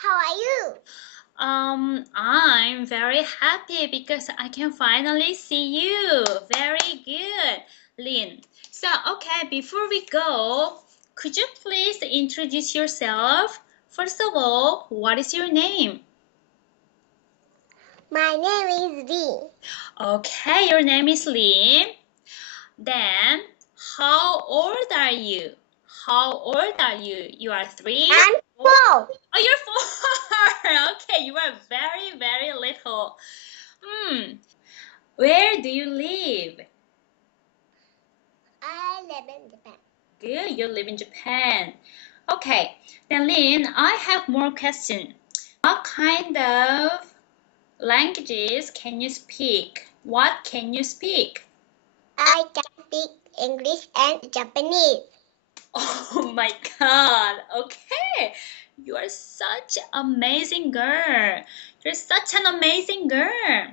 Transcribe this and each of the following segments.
How are you? I'm very happy because I can finally see you. Very good, Lynn. So, okay, before we go, could you please introduce yourself? First of all, what is your name? My name is Lee. Okay, your name is Lynn. Then, how old are you? How old are you? You are 3? I'm 4. Oh, you're 4. Okay, you are very, very little. Where do you live? I live in Japan. Good, you live in Japan. Okay, then Lynn, I have more questions. What kind of languages can you speak? What can you speak? I can speak English and Japanese. Oh my God. Okay. You are such an amazing girl. You're such an amazing girl.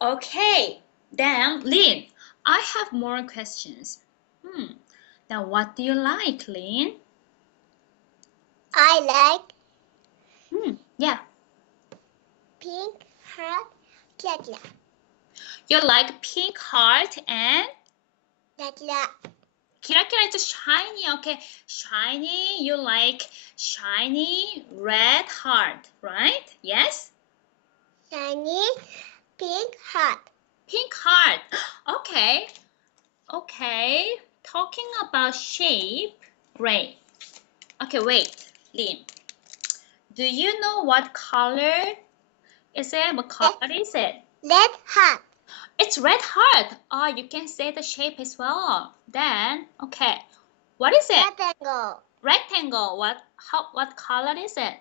Okay. Then, Lynn, I have more questions. Now, what do you like, Lynn? I like Yeah. pink heart kira. You like pink heart and Kira. kira kira is shiny. Okay. Shiny. You like shiny red heart, right? Yes? Shiny pink heart. Pink heart. Okay. Okay. Talking about shape. Great. Okay, wait. Lynn. Do you know what color is it? What color is it? Red heart. It's red heart. Oh, you can say the shape as well. Then, okay. What is it? Rectangle. Rectangle. What color is it?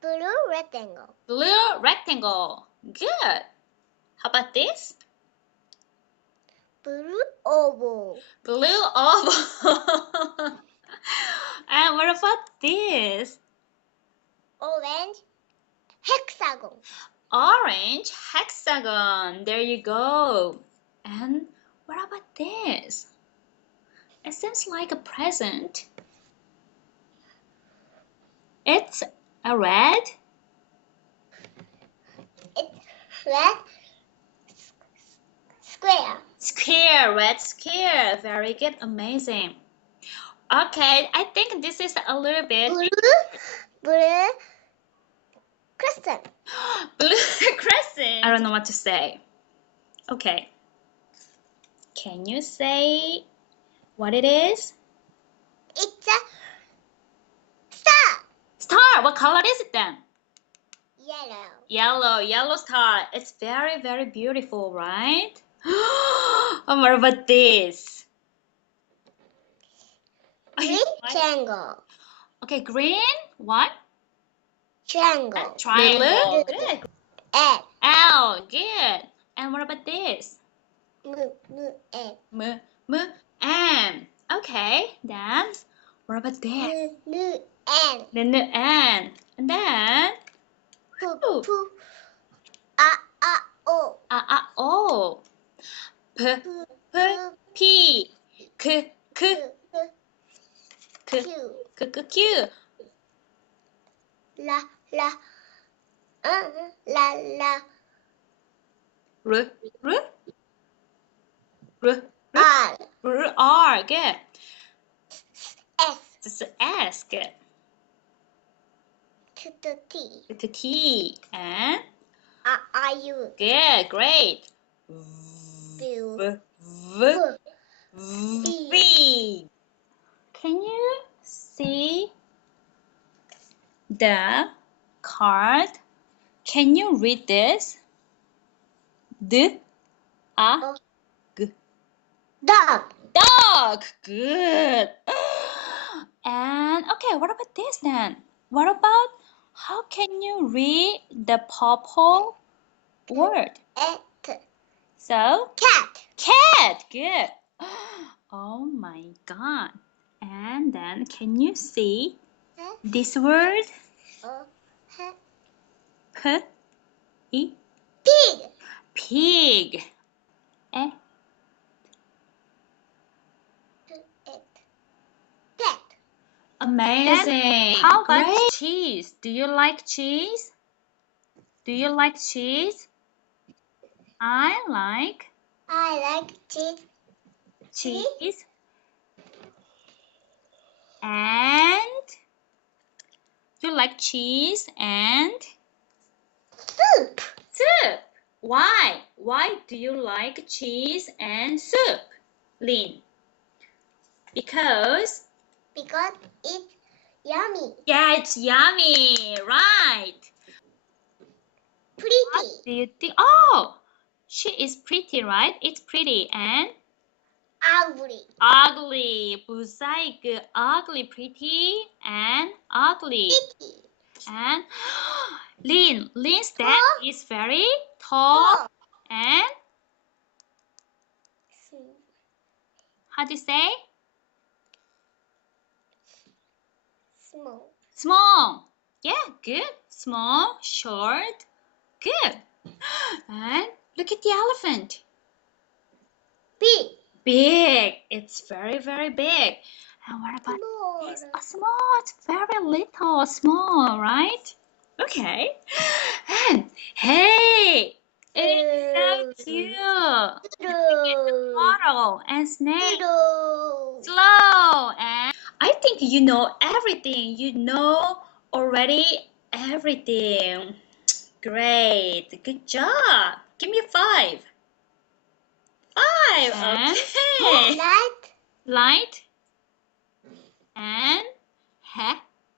Blue rectangle. Blue rectangle. Good. How about this? Blue oval. Blue oval. And what about this? Orange hexagon. Orange hexagon. There you go. And what about this? It seems like a present. It's a red. It's red square. Square, red square. Very good, amazing. Okay, I think this is a little bit Blue crescent. blue crescent. I don't know what to say. Okay. Can you say what it is? It's a star. Star. What color is it then? Yellow. Yellow star. It's very, very beautiful, right? And what about this? Green triangle. Okay, green. What? Triangle. Triangle. Good. L. L. Good. And what about this? M. M. Okay. Then what about this? N. N. And then O. O. P. K. Q. La. R. R. R. Good. S. This is S. Good. T. The T. And U. good. Great. V. Can you see the card? Can you read this? D A G. Dog. Dog. Good. And okay, what about this then? What about how can you read the purple word? So Cat. cat. Good. Oh my God. And then can you see this word? P E Pig. pig. Eh, Pet. Amazing. How about Great. Cheese? Do you like cheese? Do you like cheese? I like cheese. cheese. And you like cheese and Soup. soup. Why? Why do you like cheese and soup, Lynn? Because It's yummy. yeah, it's yummy, right? Pretty. What do you think? Oh, she is pretty, right? It's pretty and Ugly. ugly. 부사이 그 ugly, pretty and ugly. Pretty. And Lynn's dad is very tall and how do you say? Small. Small. Yeah, good. Small, short, good. And look at the elephant. Big. Big. It's very, very big. And what about Small. this? Oh, small. It's very little, small, right? Okay. And hey, it's so cute. Little. Bottle and snake. Little. Slow. And I think you know everything. You know already everything. Great. Good job. Give me 5. 5. And Okay. light. Light. And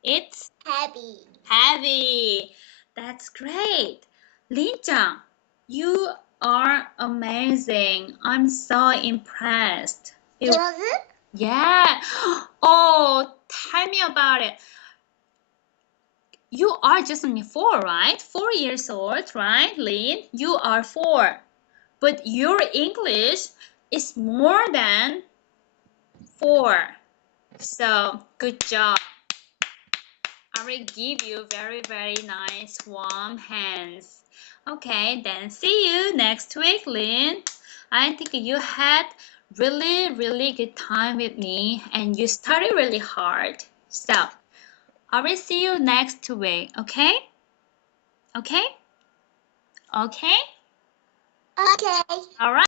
it's Heavy. heavy. That's great. Lin-chan, you are amazing. I'm so impressed. Was it? Yeah. Oh, tell me about it. You are just only 4, right? 4 years old, right, Lin? You are 4. But your English is more than 4. So, good job. I will give you very, very nice warm hands. Okay, then see you next week, Lin. I think you had really, really good time with me and you studied really hard. So, I will see you next week, okay? Okay? Okay? Okay. All right.